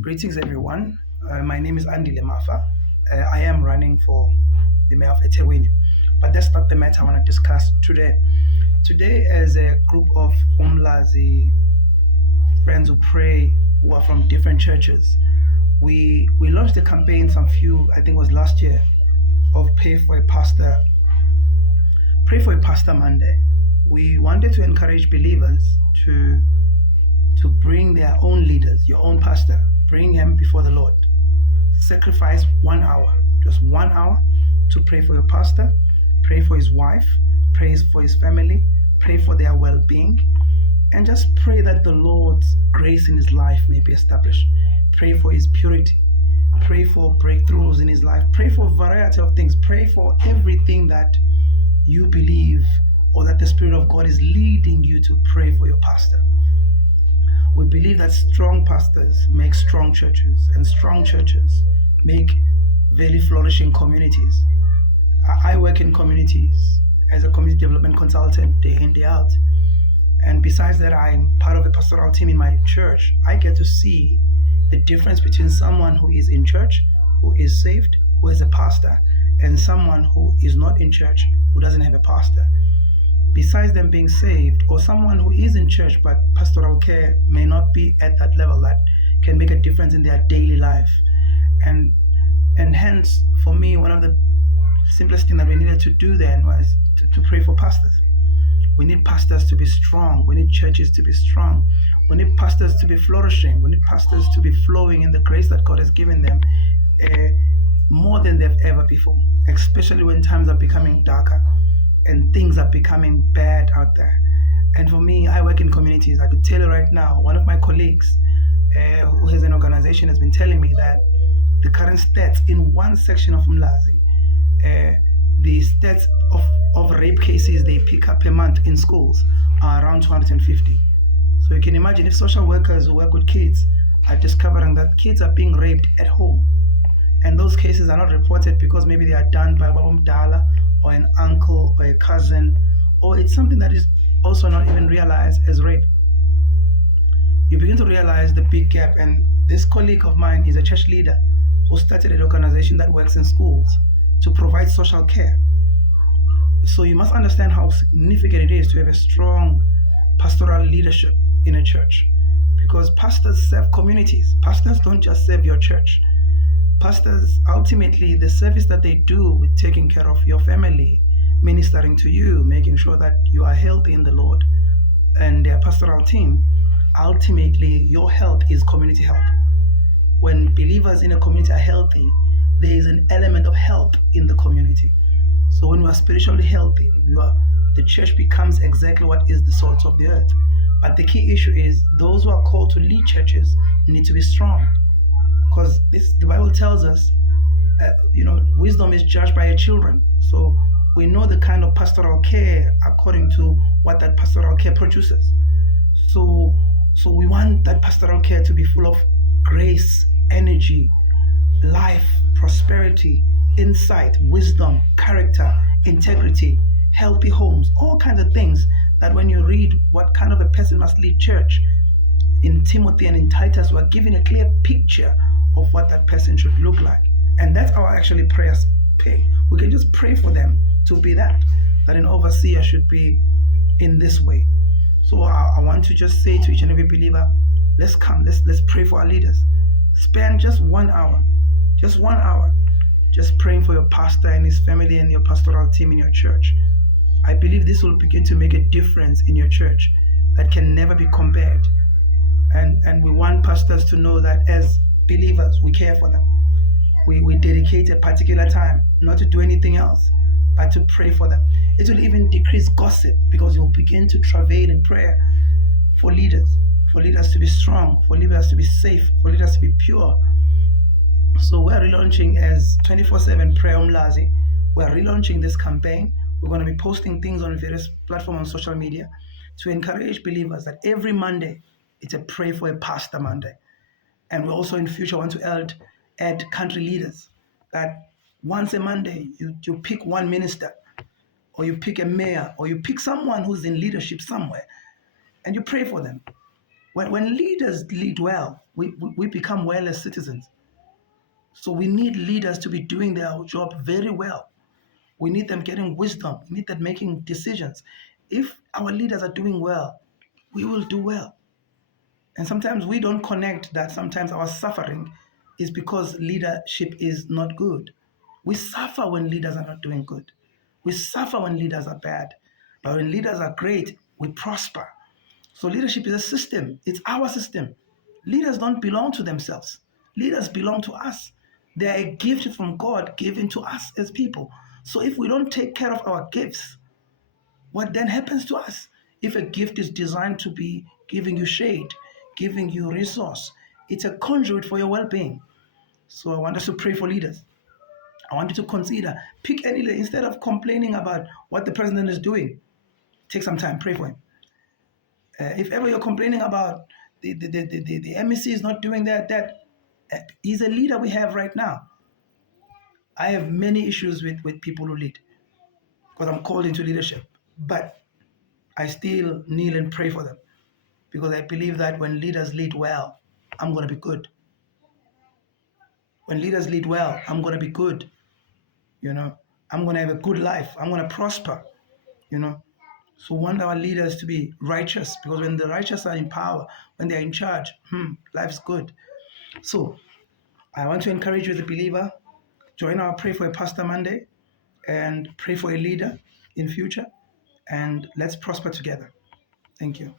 Greetings, everyone. My name is Andy Lemafa. I am running for the mayor of eThekwini, but that's not the matter I want to discuss today. Today, as a group of Umlazi friends who pray, who are from different churches, we launched a campaign I think it was last year, of Pray for a Pastor Monday. We wanted to encourage believers to bring their own leaders, your own pastor, bring him before the Lord. Sacrifice 1 hour, just 1 hour, to pray for your pastor, pray for his wife, pray for his family, pray for their well-being, and just pray that the Lord's grace in his life may be established. Pray for his purity. Pray for breakthroughs in his life. Pray for a variety of things. Pray for everything that you believe or that the Spirit of God is leading you to pray for your pastor. We believe that strong pastors make strong churches, and strong churches make very flourishing communities. I work in communities as a community development consultant day in, day out. And besides that, I'm part of a pastoral team in my church. I get to see the difference between someone who is in church, who is saved, who is a pastor, and someone who is not in church, who doesn't have a pastor. Besides them being saved, or someone who is in church but pastoral care may not be at that level that can make a difference in their daily life. And hence, for me, one of the simplest things that we needed to do then was to pray for pastors. We need pastors to be strong. We need churches to be strong. We need pastors to be flourishing. We need pastors to be flowing in the grace that God has given them more than they've ever before, especially when times are becoming darker and things are becoming bad out there. And for me, I work in communities. I could tell you right now, one of my colleagues who has an organization has been telling me that the current stats in one section of Umlazi, the stats of rape cases they pick up per month in schools are around 250. So you can imagine if social workers who work with kids are discovering that kids are being raped at home, and those cases are not reported because maybe they are done by Baba Mdala or an uncle or a cousin, or it's something that is also not even realized as rape. You begin to realize the big gap. And this colleague of mine is a church leader who started an organization that works in schools to provide social care. So you must understand how significant it is to have a strong pastoral leadership in a church, because pastors serve communities. Pastors don't just serve your church. Pastors, ultimately, the service that they do with taking care of your family, ministering to you, making sure that you are healthy in the Lord, and their pastoral team, ultimately, your health is community health. When believers in a community are healthy, there is an element of help in the community. So when we are spiritually healthy, the church becomes exactly what is the salt of the earth. But the key issue is those who are called to lead churches need to be strong. Because the Bible tells us, wisdom is judged by her children. So we know the kind of pastoral care according to what that pastoral care produces. So we want that pastoral care to be full of grace, energy, life, prosperity, insight, wisdom, character, integrity, healthy homes, all kinds of things that when you read what kind of a person must lead church, in Timothy and in Titus, we're given a clear picture of what that person should look like. And that's our actually prayers pay. We can just pray for them to be that an overseer should be in this way. So I want to just say to each and every believer, let's pray for our leaders. Spend just 1 hour, just praying for your pastor and his family and your pastoral team in your church. I believe this will begin to make a difference in your church that can never be compared. And we want pastors to know that as believers, we care for them. We dedicate a particular time, not to do anything else, but to pray for them. It will even decrease gossip, because you'll begin to travail in prayer for leaders to be strong, for leaders to be safe, for leaders to be pure. So we're relaunching as 24/7 Prayer Umlazi. We're relaunching this campaign. We're going to be posting things on various platforms on social media to encourage believers that every Monday, it's a Pray for a Pastor Monday. And we also in future want to add country leaders, that once a Monday, you pick one minister, or you pick a mayor, or you pick someone who's in leadership somewhere, and you pray for them. When leaders lead well, we become well as citizens. So we need leaders to be doing their job very well. We need them getting wisdom. We need them making decisions. If our leaders are doing well, we will do well. And sometimes we don't connect that sometimes our suffering is because leadership is not good. We suffer when leaders are not doing good. We suffer when leaders are bad. But when leaders are great, we prosper. So leadership is a system. It's our system. Leaders don't belong to themselves. Leaders belong to us. They are a gift from God given to us as people. So if we don't take care of our gifts, what then happens to us? If a gift is designed to be giving you shade, giving you resource, it's a conduit for your well-being. So I want us to pray for leaders. I want you to consider, pick any leader. Instead of complaining about what the president is doing, take some time, pray for him. If ever you're complaining about the MEC is not doing that he's a leader we have right now. I have many issues with people who lead because I'm called into leadership, but I still kneel and pray for them because I believe that when leaders lead well, I'm going to be good. When leaders lead well, I'm going to be good. I'm going to have a good life. I'm going to prosper. So we want our leaders to be righteous because when the righteous are in power, when they're in charge, life's good. So I want to encourage you as a believer, join our Pray for a Pastor Monday and pray for a leader in future, and let's prosper together. Thank you.